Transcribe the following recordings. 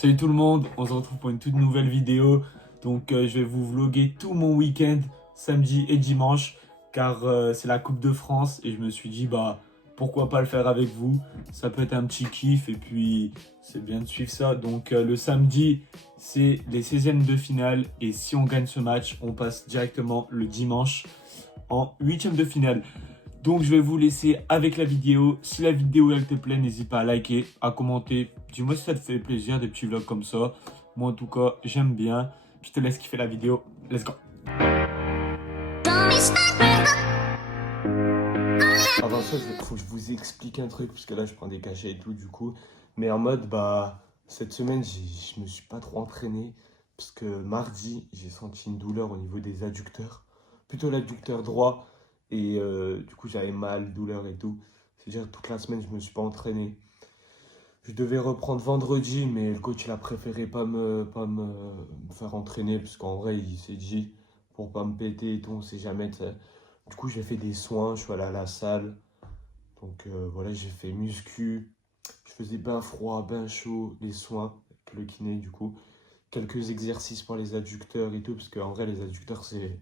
Salut tout le monde, on se retrouve pour une toute nouvelle vidéo. Donc je vais vous vlogger tout mon week-end, samedi et dimanche, car c'est la Coupe de France et je me suis dit bah pourquoi pas le faire avec vous. Ça peut être un petit kiff et puis c'est bien de suivre ça. Donc le samedi c'est les 16e de finale et si on gagne ce match, on passe directement le dimanche en 8e de finale. Donc je vais vous laisser avec la vidéo. Si la vidéo elle te plaît, n'hésite pas à liker, à commenter. Dis-moi si ça te fait plaisir, des petits vlogs comme ça. Moi en tout cas, j'aime bien. Je te laisse kiffer la vidéo. Let's go. Avant ça, il faut que je vous explique un truc, parce que là je prends des cachets et tout du coup. Mais en mode, bah, cette semaine, je me suis pas trop entraîné. Parce que mardi, j'ai senti une douleur au niveau des adducteurs. Plutôt l'adducteur droit. Et du coup, j'avais mal, douleur et tout. C'est-à-dire toute la semaine, je me suis pas entraîné. Je devais reprendre vendredi, mais le coach il a préféré pas me faire entraîner. Parce qu'en vrai, il s'est dit, pour pas me péter et tout, on sait jamais. T'sais. Du coup, j'ai fait des soins, je suis allé à la salle. Donc voilà, j'ai fait muscu. Je faisais bain froid, bain chaud, les soins avec le kiné du coup. Quelques exercices pour les adducteurs et tout. Parce qu'en vrai, les adducteurs, c'est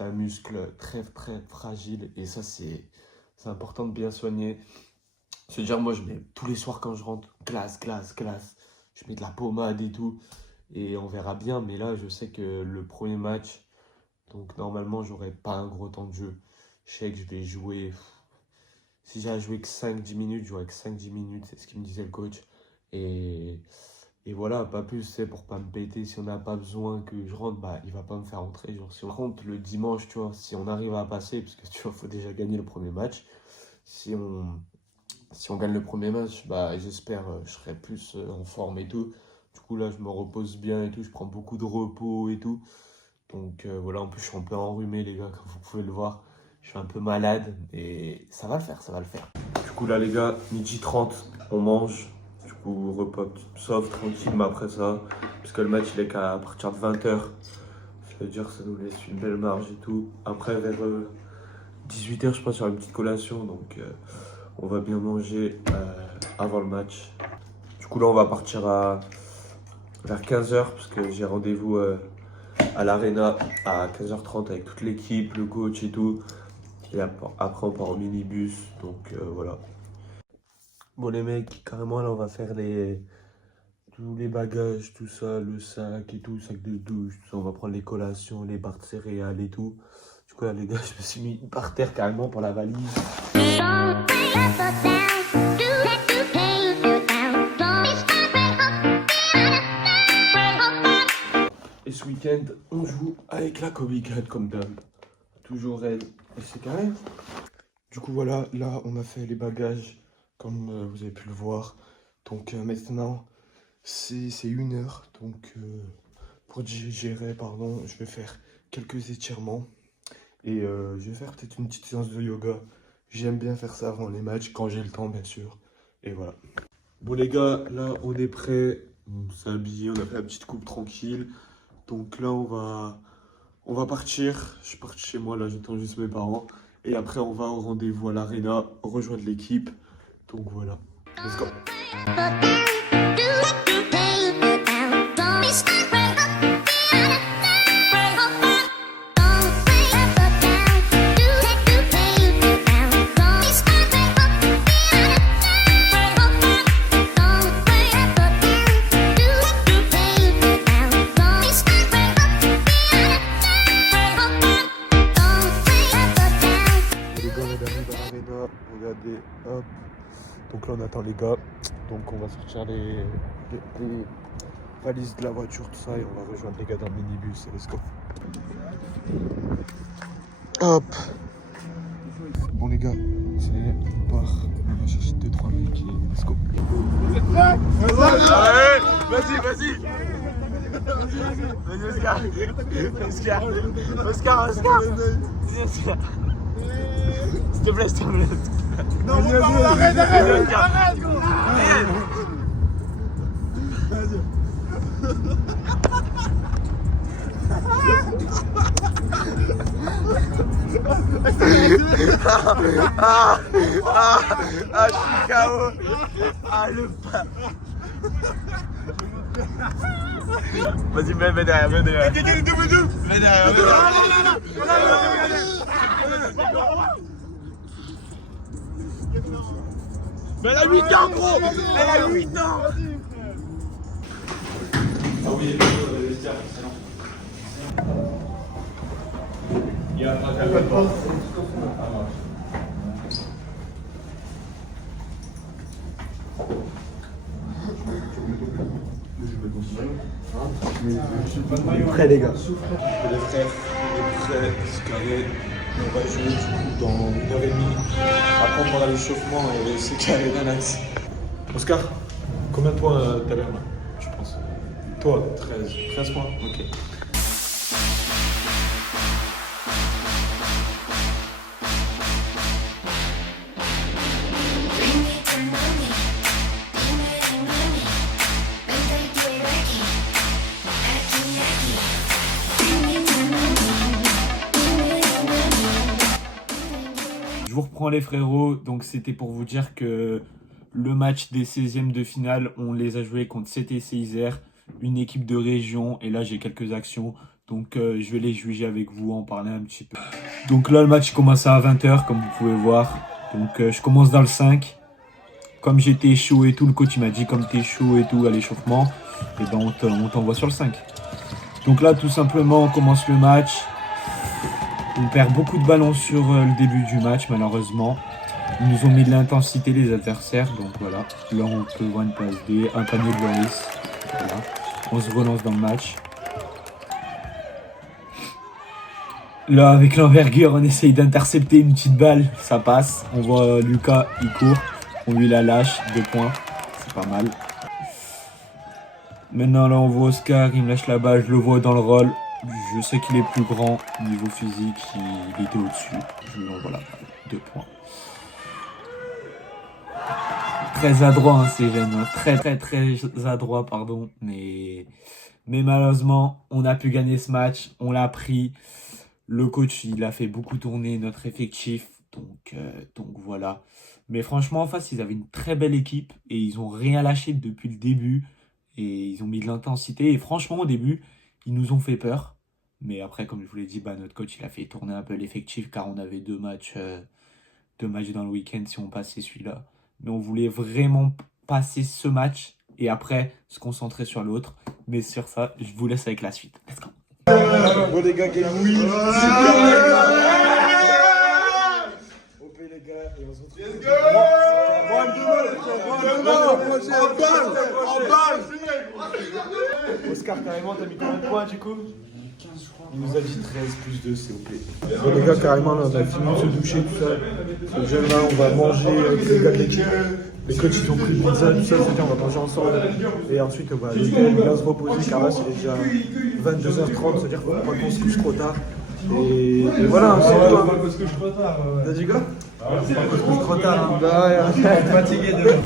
un muscle très fragile et ça c'est important de bien soigner. C'est-à-dire moi je mets tous les soirs quand je rentre, glace. Je mets de la pommade et tout et on verra bien. Mais là je sais que le premier match, donc normalement j'aurai pas un gros temps de jeu. Je sais que je vais jouer, si j'ai à jouer que 5-10 minutes, je jouerai que 5-10 minutes, c'est ce qu'il me disait le coach. Et voilà, pas plus, c'est pour pas me péter. Si on n'a pas besoin que je rentre, bah il va pas me faire rentrer. Genre si on rentre le dimanche, tu vois, si on arrive à passer, parce que tu vois, faut déjà gagner le premier match. Si on gagne le premier match, bah j'espère je serai plus en forme et tout. Du coup là, je me repose bien et tout, je prends beaucoup de repos et tout. Donc voilà, en plus je suis un peu enrhumé les gars, comme vous pouvez le voir. Je suis un peu malade, et ça va le faire, ça va le faire. Du coup là les gars, 12h30, on mange. Ou repas soft, tranquille, mais après ça, parce que le match il est qu'à partir de 20h, ça veut dire que ça nous laisse une belle marge et tout. Après vers 18h je pense sur une petite collation, donc on va bien manger avant le match. Du coup là on va partir vers 15h parce que j'ai rendez-vous à l'Arena à 15h30 avec toute l'équipe, le coach et tout. Et après on part en minibus, donc voilà. Bon les mecs, carrément là on va faire tous les bagages, tout ça, le sac et tout, le sac de douche, tout ça. On va prendre les collations, les barres de céréales et tout. Du coup là les gars, je me suis mis par terre carrément pour la valise. Et ce week-end, on joue avec la Kobe Cat comme d'hab. Toujours elle, et c'est carré. Du coup voilà, là on a fait les bagages. Comme vous avez pu le voir. Donc maintenant, c'est 1h. Donc pour digérer, pardon, je vais faire quelques étirements. Et je vais faire peut-être une petite séance de yoga. J'aime bien faire ça avant les matchs, quand j'ai le temps bien sûr. Et voilà. Bon les gars, là on est prêts. On s'est habillé, on a fait la petite coupe tranquille. Donc là on va partir. Je pars chez moi, là j'attends juste mes parents. Et après on va au rendez-vous à l'Arena, rejoindre l'équipe. Donc voilà, let's go. Les gars, on arrive à l'Arena, regardez, hop. Donc là on attend les gars, donc on va sortir les valises de la voiture, tout ça, et on va rejoindre les gars dans le minibus, let's go. Hop. Bon les gars, c'est on part, on va chercher 2-3 mecs et let's go. Vous êtes prêts? Vas-y. Vas-y Oscar. S'il te plaît. Non, arrête. Je suis KO. Le pas. Vas-y, mets derrière, mets derrière. Mets derrière, mais elle a 8 ans, gros. Elle a 8 ans. Ah oui, le vestiaire, excellent. Il y a pas de porte. Prêt les gars. Les frères, les frères, c'est carré. On va jouer du coup dans 1h30. Après on prendra l'échauffement et c'est carré d'un axe. Oscar, combien de points t'as l'air là, tu penses? Toi, 13. 13 points, ok. Je vous reprends les frérots, donc c'était pour vous dire que le match des 16e de finale, on les a joués contre CTC Isère, une équipe de région, et là j'ai quelques actions, donc je vais les juger avec vous, en parler un petit peu. Donc là le match commence à 20h, comme vous pouvez voir, donc je commence dans le 5. Comme j'étais chaud et tout, le coach il m'a dit comme t'es chaud et tout à l'échauffement, et ben on t'envoie sur le 5. Donc là tout simplement on commence le match. On perd beaucoup de ballons sur le début du match, malheureusement. Ils nous ont mis de l'intensité, les adversaires. Donc voilà. Là, on peut voir une passe D, un panier de Loris. Voilà. On se relance dans le match. Là, avec l'envergure, on essaye d'intercepter une petite balle. Ça passe. On voit Lucas, il court. On lui la lâche. 2 points. C'est pas mal. Maintenant, là, on voit Oscar. Il me lâche la balle. Je le vois dans le rôle. Je sais qu'il est plus grand, niveau physique, il était au-dessus. Je lui envoie la balle, 2 points. Très adroit, hein, ces jeunes, hein. Très adroit, pardon. Mais malheureusement, on a pu gagner ce match, on l'a pris. Le coach, il a fait beaucoup tourner notre effectif, donc voilà. Mais franchement, en face, ils avaient une très belle équipe et ils ont rien lâché depuis le début. Et ils ont mis de l'intensité. Et franchement, au début, ils nous ont fait peur. Mais après, comme je vous l'ai dit, notre coach il a fait tourner un peu l'effectif car on avait 2 matchs dans le week-end si on passait celui-là. Mais on voulait vraiment passer ce match et après se concentrer sur l'autre. Mais sur ça, je vous laisse avec la suite. Let's go. Bon les gars, game win. OP les gars, et on se retrouve. Let's go. En balle. Oscar, carrément, t'as mis combien de points du coup? 15 je crois. Il nous a dit 13 plus 2, c'est OP. Bon les gars, carrément, là, on a fini de se doucher, tout ça. Ce jeune là, on va manger avec les gars de l'équipe. Les coachs ils ont pris une pizza, tout ça, c'est-à-dire on va manger ensemble. Et ensuite on va à l'hôtel, on va se reposer car là c'est déjà 22h30, c'est-à-dire qu'on va pas qu'on se couche trop tard. Et voilà, c'est tout. Pas parce que je suis trop tard. T'as dit quoi? Pas parce que je suis trop tard. Bah ouais, Je suis fatigué demain.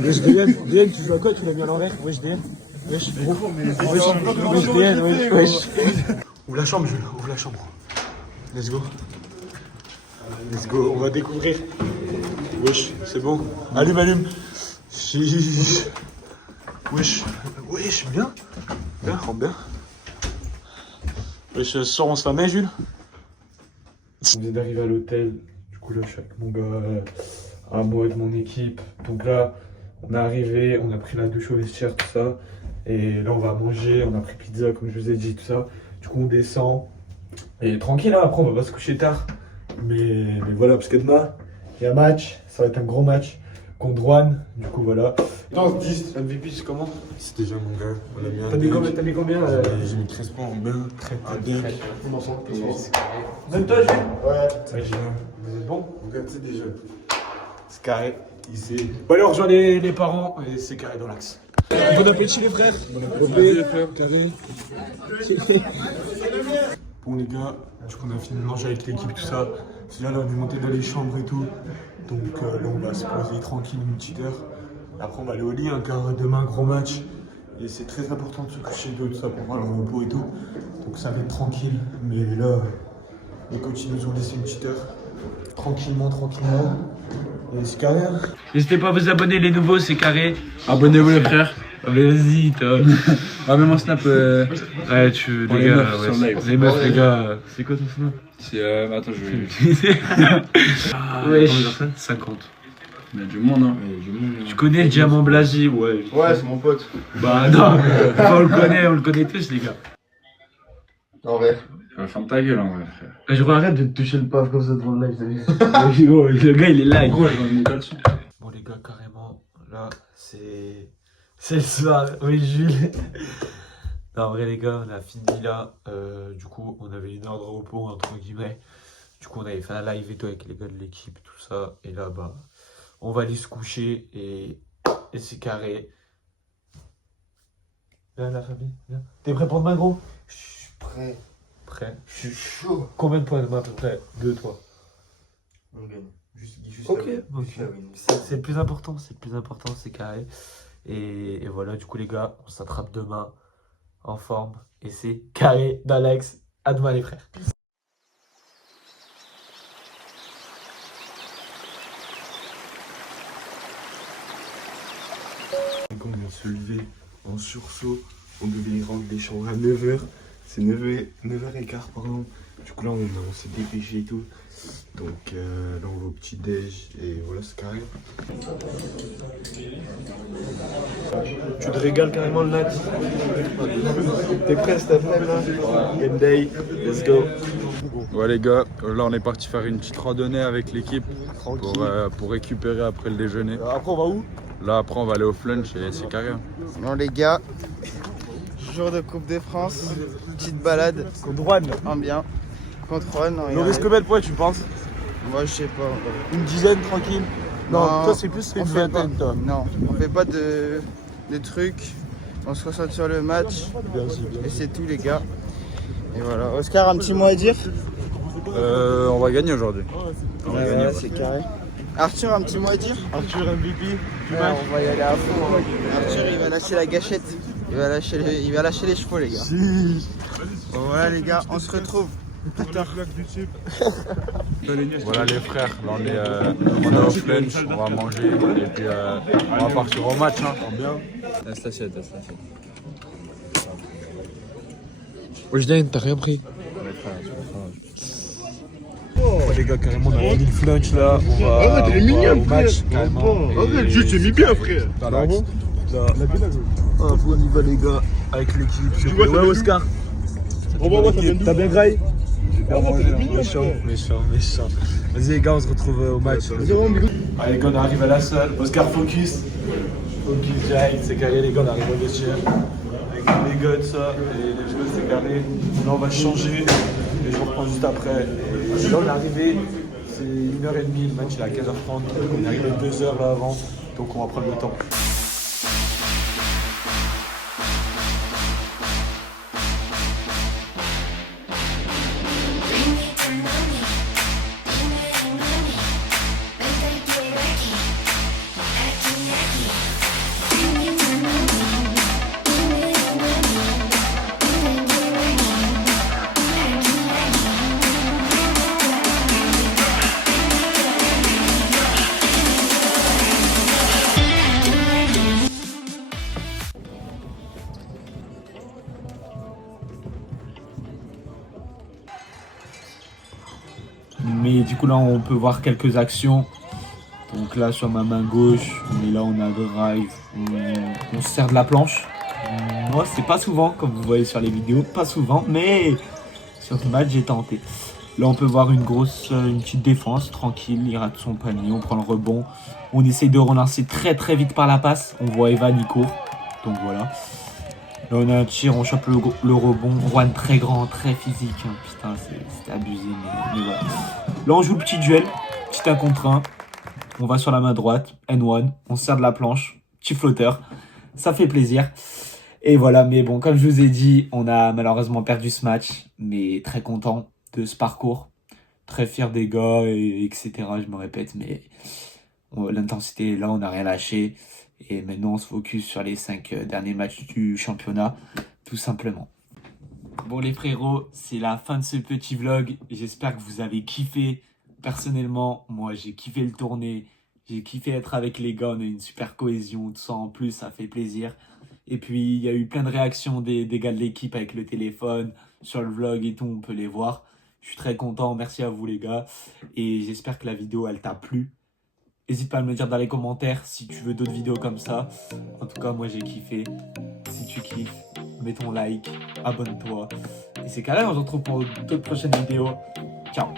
Wesh DN, tu joues à quoi? Tu l'as mis à l'envers? Wesh DN. Wesh gros. Wesh DN, wesh. Ouvre la chambre Jules, ouvre la chambre. Let's go. Let's go, on va découvrir. Wesh, c'est bon. Allume. Wesh, bien. Bien, rentre bien. Wesh, ce soir on se la met Jules. On vient d'arriver à l'hôtel. Du coup, là, je suis avec mon gars, un mois de mon équipe. Donc là, on est arrivé, on a pris la douche au vestiaire, tout ça. Et là, on va manger, on a pris pizza, comme je vous ai dit, tout ça. Du coup, on descend. Et tranquille, hein, après, on va pas se coucher tard. Mais voilà, parce que demain, il y a match. Ça va être un gros match contre Rouen. Du coup, voilà. Non, 10, MVP, c'est comment? C'est déjà mon gars. On a mis un T'as mis combien J'ai mis 13 points en bain. À deux. On en sent. Même toi, Jules? Ouais. Vous êtes bon? Regarde, c'est déjà. C'est carré. Ici. Bon allez, on rejoint les parents et c'est carré dans l'axe. Bon appétit les frères. Bon appétit les frères, carré. Bon les gars, du coup on a fini de manger avec l'équipe, tout ça. C'est là, on est monté dans les chambres et tout. Donc là on va se poser tranquille une petite heure. Après on va aller au lit, hein, car demain gros match. Et c'est très important de se coucher tôt, tout ça pour voir le repos et tout. Donc ça va être tranquille. Mais là, les coachs ils nous ont laissé une petite heure. Tranquillement. Et c'est carré. N'hésitez pas à vous abonner, les nouveaux, c'est carré. Abonnez-vous, les frères. Vas-y, toi. Ah, même en snap. Ouais, tu, Pour les les gars, meufs, ouais, sur live. les meufs, les gars. C'est quoi ton snap? C'est. Attends, je vais. Ouais, 50. Il y a du monde, hein. Tu connais le Diamant Blasi? Ouais. Ouais, c'est mon pote. Bah non, on le connaît tous, les gars. En vrai. Ferme ta gueule, en vrai, frère. Je arrête de te toucher le paf comme ça devant le live, t'as vu? Le gars, il est là. Gros, je vais mon caleçon. Bon, les gars, carrément, là, c'est le soir. Oui, Jules. Non, en vrai, les gars, on a fini là. Du coup, on avait une heure de repos, entre guillemets. Du coup, on avait fait un live et tout avec les gars de l'équipe, tout ça. Et là, bah, on va aller se coucher et c'est carré. Viens, la famille, viens. T'es prêt pour demain, gros? Je suis prêt. Prêt. Je suis chaud. Combien de points demain, à peu près? 2, toi. On gagne. Juste Ok, la win. ok. Juste la win. C'est le plus important, c'est carré. Et voilà, du coup, les gars, on s'attrape demain en forme. Et c'est carré dans l'axe. À demain, les frères. Quand on se levait en sursaut, on devait rendre les chambres à 9h. C'est 9h15, pardon. Du coup là on s'est dépêché et tout. Donc là on va au petit déj et voilà, c'est carré. Tu te régales carrément le nat. T'es prêt cet après là? Game day, let's go. Ouais, les gars, là, on est parti faire une petite randonnée avec l'équipe pour récupérer après le déjeuner. Après on va où? Là, après, on va aller au flunch et c'est carré. Hein. Bon les gars, jour de Coupe de France, petite balade Contre Rouen. en bien, contre Ron. Il nous reste combien de points tu penses? Moi je sais pas. Une dizaine tranquille? Non, Non, toi c'est plus une on fait vingtaine pas- toi. Non, on fait pas de trucs, on se concentre sur le match Bien sûr. et c'est tout les gars. Et voilà, Oscar, un petit mot à dire? On va gagner aujourd'hui. Ouais, c'est carré. Arthur, un petit mot à dire? Arthur MVP. Ouais, on va y aller à fond. Hein. Arthur il va lâcher la gâchette, il va lâcher les chevaux les gars. Bon, voilà les gars, on se retrouve plus tard. Voilà, les frères, là, on est au flunch, on va manger et puis on va partir au match. Hein. Laisse l'assiette. Oujden, t'as rien pris? Oh, les gars, carrément, on a mis le flunch là. On va au match. Carrément. Le jeu, tu mis bien, frère. Bravo. On y va les gars avec l'équipe. Ouais Oscar. T'as bien graille? Méchant. Vas-y les gars, on se retrouve au match. Allez les gars, on arrive à la salle. Oscar focus. Focus direct, c'est carré les gars, on arrive au vestiaire. Avec les gars de ça, et les joueurs c'est carré. Là on va changer et je reprends juste après. Et là on est arrivé, c'est 1h30, le match il est à 15h30. On est arrivé 2 heures là avant, donc on va prendre le temps. Mais du coup là on peut voir quelques actions. Donc là sur ma main gauche, on est là, on a drive, on se sert de la planche. Moi c'est pas souvent comme vous voyez sur les vidéos, pas souvent, mais sur ce match j'ai tenté. Là on peut voir une petite défense, tranquille, il rate son panier, on prend le rebond. On essaye de relancer très vite par la passe, on voit Evan il court, donc voilà. Là on a un tir, on chope le rebond, Juan très grand, très physique, hein. Putain c'était abusé mais voilà. Là on joue le petit duel, petit 1 contre 1, on va sur la main droite, N1, on se sert de la planche, petit flotteur, ça fait plaisir. Et voilà, mais bon comme je vous ai dit, on a malheureusement perdu ce match, mais très content de ce parcours, très fier des gars, etc. Je me répète, mais l'intensité est là, on n'a rien lâché. Et maintenant, on se focus sur les 5 derniers matchs du championnat, tout simplement. Bon les frérots, c'est la fin de ce petit vlog. J'espère que vous avez kiffé. Personnellement, moi j'ai kiffé le tourner. J'ai kiffé être avec les gars, on a une super cohésion, tout ça en plus, ça fait plaisir. Et puis il y a eu plein de réactions des gars de l'équipe avec le téléphone, sur le vlog et tout, on peut les voir. Je suis très content, merci à vous les gars. Et j'espère que la vidéo elle t'a plu. N'hésite pas à me le dire dans les commentaires si tu veux d'autres vidéos comme ça. En tout cas, moi j'ai kiffé. Si tu kiffes, mets ton like, abonne-toi. Et c'est carré, on se retrouve pour d'autres prochaines vidéos. Ciao.